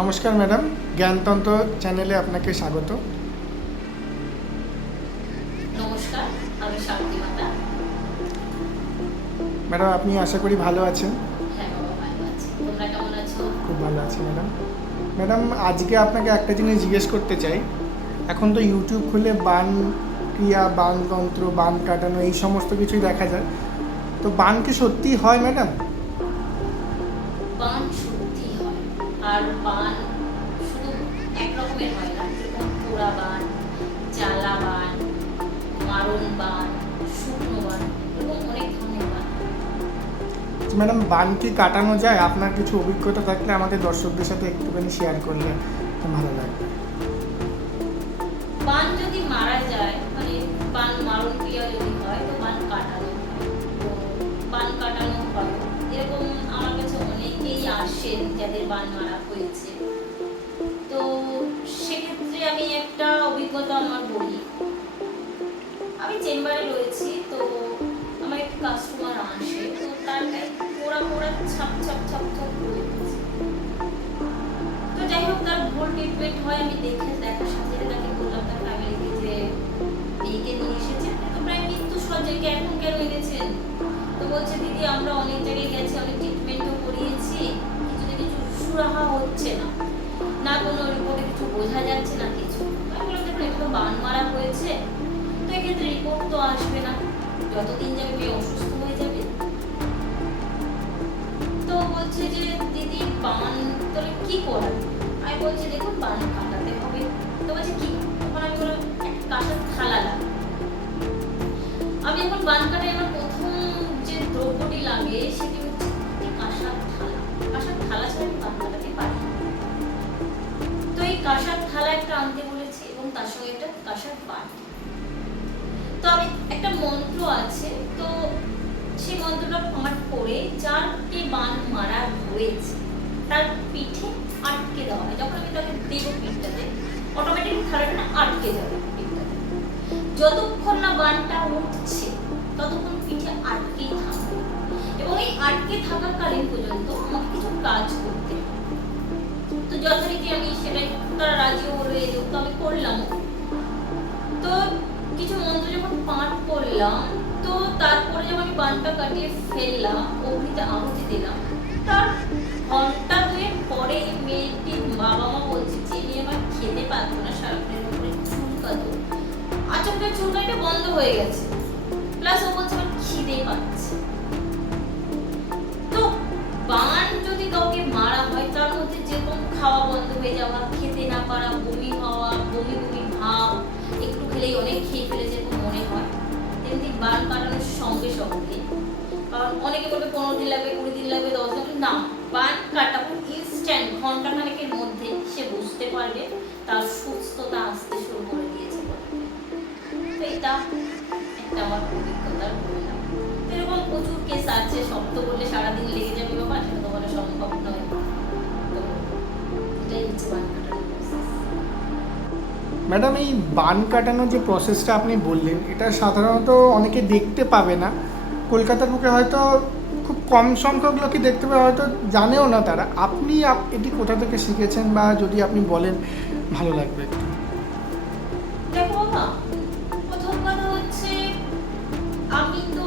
নমস্কার ম্যাডাম, জ্ঞানতন্ত্র চ্যানেলে আপনাকে স্বাগত। নমস্কার, আমি শান্তি মাতা। ম্যাডাম, আপনি আশা করি ভালো আছেন। হ্যাঁ বাবা, ভালো আছি। তোমরা কেমন আছো? খুব ভালো আছি ম্যাডাম। ম্যাডাম, আজকে আপনাকে একটা জিনিস জিজ্ঞেস করতে চাই। এখন তো ইউটিউব খুলে বান ক্রিয়া, বানতন্ত্র, বান কাটানো এই সমস্ত কিছুই দেখা যায়। তো বান কি সত্যিই হয় ম্যাডাম? বান সত্যি হয়। আর বান শুধু এক রকমের হয় না, যেরকম পোড়া বান, জ্বালা বান, মারণ বান, শুকনো বান, এরকম অনেক ধরনের বান। ম্যাডাম, বান কি কাটানো যায়? আপনার কিছু অভিজ্ঞতা থাকলে আমাদের দর্শকদের সাথে একটুখানি শেয়ার করলে ভালো লাগবে। বান যদি মারা যায়, মানে বান মারণ ক্রিয়া যদি হয়, তো বান কাটানো হয়। তো বান কাটানো হয়, এরকম আমার কাছে অনেকেই আসেন যাদের বান মারা হয়েছে। তো সেক্ষেত্রে আমি একটা অভিজ্ঞতা আমার বলি। আমি চেম্বারে রয়েছি, তো আমার একটা কাস্টমার আসে, তো তার গায়ে পোড়া পোড়া ছাপ ছাপ ছাপ ছাপ পড়ে গেছে। তো যাই হোক, তার ভুল ট্রিটমেন্ট হয়। আমি দেখার সাথে সাথে তাকে বললাম তার ফ্যামিলিকে যে মেয়েকে নিয়ে এসেছেন, তো প্রায় মৃত্যু সজ্জায়, এখন কেন এনেছেন? তো বলছে, দিদি আমরা অনেক জায়গায় গেছি, অনেক ট্রিটমেন্টও করিয়েছি, কিছুতে কিছু সুরাহা হচ্ছে না, না কোনো রিপোর্টে কিছু বোঝা যাচ্ছে না কিছু। আমি বললাম, দেখুন এটা তো বান মারা হয়েছে, তো এক্ষেত্রে রিপোর্ট তো আসবে না, যতদিন যাবে মেয়ে অসুস্থ হয়ে যাবে। তো বলছে যে দিদি বান তাহলে কি করার? আমি বলছি দেখুন বান কাটাতে হবে। তো বলছে কি? তখন আমি বললাম একটা কাঁসার থালা লাগে। আমি এখন বান কাটাই, আমার প্রথম যে দ্রব্যটি লাগে সেটি হচ্ছে একটি কাঁসার থালা। কাঁসার থালা ছাড়া আমি বান কাটাতে পারি না। তো এই কাঁসার থালা একটা আনতে বলেছি এবং তার সঙ্গে একটা কাঁসার বাটি। তো আমি একটা মন্ত্র আছে, তো সেই মন্ত্রটা পাঠ করে যারকে বান মারা হয়েছে তার পিঠে আটকে দেওয়া হয়। যখন আমি তাকে দেবো পিঠটাতে, অটোমেটিক থালাটা না আটকে যাবে পিঠটাতে। যতক্ষণ না বানটা উঠছে ততক্ষণ পিঠে আটকেই থাকবে, এবং এই আটকে থাকাকালীন পর্যন্ত আমাকে কিছু কাজ করতে হবে। তো যথারীতি আমি সেটাই, তারা রাজিও হলো, এই তো আমি করলাম। তো কিছু মন্ত্র যখন পাঠ করলাম, তো তারপরে যখন আমি বানটা কাটিয়ে ফেললাম, অগ্নিতে আহুতি দিলাম, তার ঘন্টা দুয়েক পরে মেয়েটির বাবা মা বলছে যে নিয়ে আমার খেতে পারতো না, সারাদিনের উপরে চুলকাতো, আচমকা চুলকানিটা বন্ধ হয়ে গেছে, প্লাস ও বলছে আমার খিদে পাচ্ছে। তো বান যদি কাউকে মারা হয়, তার মধ্যে যেরকম খাওয়া বন্ধ হয়ে যাওয়া, খেতে না পারা, বমি হওয়া, বমি বমি ভাব, একটু খেলেই অনেক খেয়ে ফেলে যেরকম মনে হয়, তেমনি বান কাটানোর সঙ্গে সঙ্গে, কারণ অনেকে বলবে 15 দিন লাগবে, 20 দিন লাগবে, 10 দিন, না, বান কাটাবো ইনস্ট্যান্ট, ঘন্টাখানেকের মধ্যে সে বুঝতে পারবে তার সুস্থতা আসতে শুরু করে দিয়েছে। তো এটা একটা আমার অভিজ্ঞতার বললাম। এরকম প্রচুর কেস আছে, সব তো বললে সারাদিন লেগে যাবে বাবা, সেটা তো বলা সম্ভব নয়। তো এটাই হচ্ছে বান কাটানোর প্রসেস। ম্যাডাম, এই বান কাটানোর যে প্রসেসটা আপনি বললেন, এটা সাধারণত অনেকে দেখতে পাবে না। কলকাতার বুকে হয়তো খুব কম সংখ্যক লোকই দেখতে পাবে, হয়তো জানেও না তারা। আপনি এটি কোথা থেকে শিখেছেন, বা যদি আপনি বলেন ভালো লাগবে একটু। দেখো বাবা, প্রথম কথা হচ্ছে আমি তো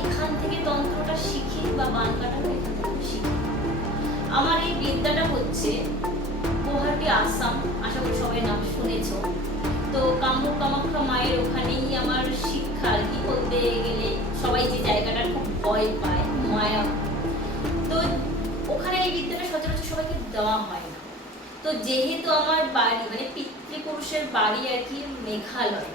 এখান থেকে তন্ত্রটা শিখি, বা বান কাটানো এখান থেকে শিখি। আমার এই বিদ্যাটা হচ্ছে গুয়াহাটি, আসাম, আশা করি সবাই নাম শুনেছ। তো কামরূপ কামাখ্যা মায়ের ওখানেই আমার শিক্ষা আর কি, বলতে গেলে সবাই যে জায়গাটা খুব ভয় পায়, মায়া। তো ওখানে এই বিদ্যাটা সচরাচর সবাইকে দেওয়া হয় না। তো যেহেতু আমার বাড়ি, মানে পিতৃপুরুষের বাড়ি আর কি মেঘালয়,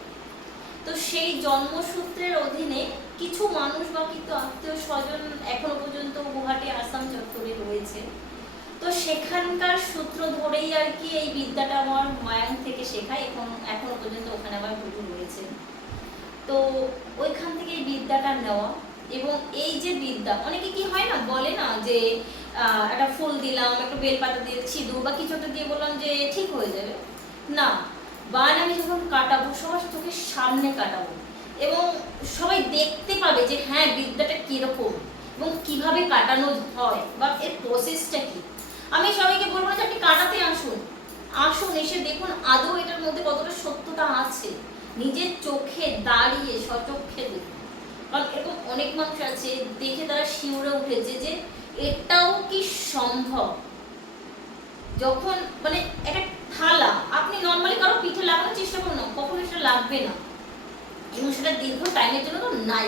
তো সেই জন্মসূত্রের অধীনে কিছু মানুষ বা কিছু আত্মীয় স্বজন এখনো পর্যন্ত গুয়াহাটি, আসাম চত্বরে রয়েছে। তো সেখানকার সূত্র ধরেই আর কি এই বিদ্যাটা আমার মায়াং থেকে শেখা, এখনো পর্যন্ত ওখানে আমার গুরু রয়েছে। তো ওইখান থেকে এই বিদ্যাটা নেওয়া। এবং এই যে বিদ্যা, অনেকে কি হয় না, বলে না যে একটা ফুল দিলাম, একটু বেলপাতা দিয়ে, সিঁদুর বা কিছু একটা দিয়ে বললাম যে ঠিক হয়ে যাবে, না। বান আমি যখন কাটাবো, সবার চোখের সামনে কাটাবো, এবং সবাই দেখতে পাবে যে হ্যাঁ বিদ্যাটা কিরকম এবং কিভাবে কাটানো হয়, বা এর প্রসেসটা কি। আমি সবাইকে বলবো যে আপনি কাটাতে আসুন, আসুন এসে দেখুন আদৌ এটার মধ্যে কতটা সত্যতা আছে, নিজের চোখে দাঁড়িয়ে সচক্ষে দেখুন। কারণ এরকম অনেক মানুষ আছে দেখে তারা শিউরে উঠেছে যে এটাও কি সম্ভব। যখন মানে একটা থালা আপনি নর্মালি কারো পিঠে লাগানোর চেষ্টা করুন না, কখনো সেটা লাগবে না, এবং সেটা দীর্ঘ টাইমের জন্য তো নাই,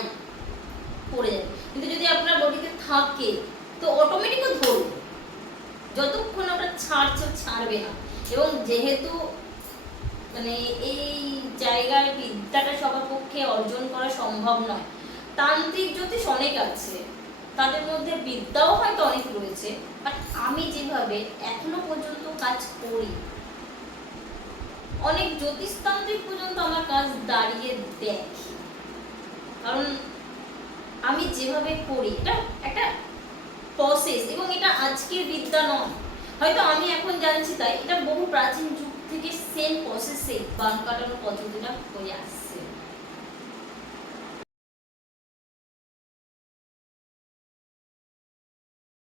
পড়ে যাবে। কিন্তু যদি আপনার বডিতে থাকে তো অটোমেটিকও ধরবে, যতক্ষণ ওটা ছাড়বে না। এবং যেহেতু মানে এই জায়গায় বিদ্যাটা সবার পক্ষে অর্জন করা সম্ভব নয়, তান্ত্রিক জ্যোতিষ অনেক আছে, তাদের মধ্যে বিদ্যাও হয়তো অনেক রয়েছে, বাট আমি যেভাবে এখনো পর্যন্ত কাজ করি, অনেক জ্যোতিষতান্ত্রিক পর্যন্ত আমার কাজ দাঁড়িয়ে দেখি। কারণ আমি যেভাবে করি এটা একটা প্রসেস, এবং এটা আজকের বিদ্যা নয়, হয়তো আমি এখন জানছি তাই, এটা বহু প্রাচীন যুগ থেকে সেম প্রসেসে বান কাটানোর পদ্ধতিটা হয়ে আসছে।